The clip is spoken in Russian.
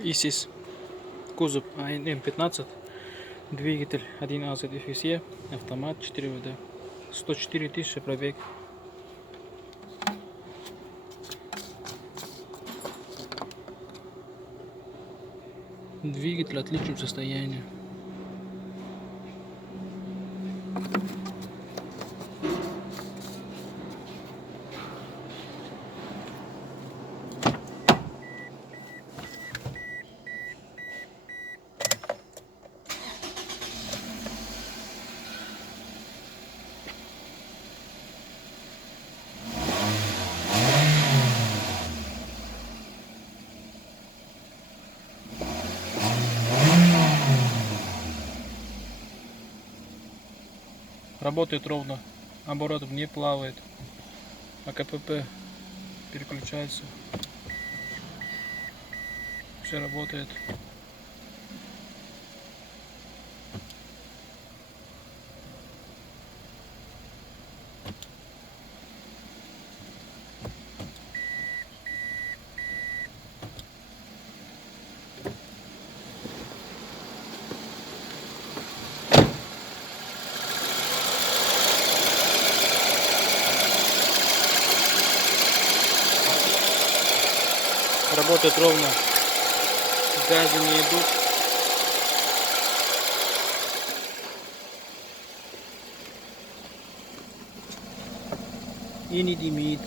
ИСИС. Кузов АНМ-15. Двигатель 1.AZ FSE. Автомат 4ВД. 104 тысячи пробег. Двигатель в отличном состоянии. Работает ровно, оборотом не плавает, а КПП переключается, все работает. Работает ровно, газы не идут. И не дымит.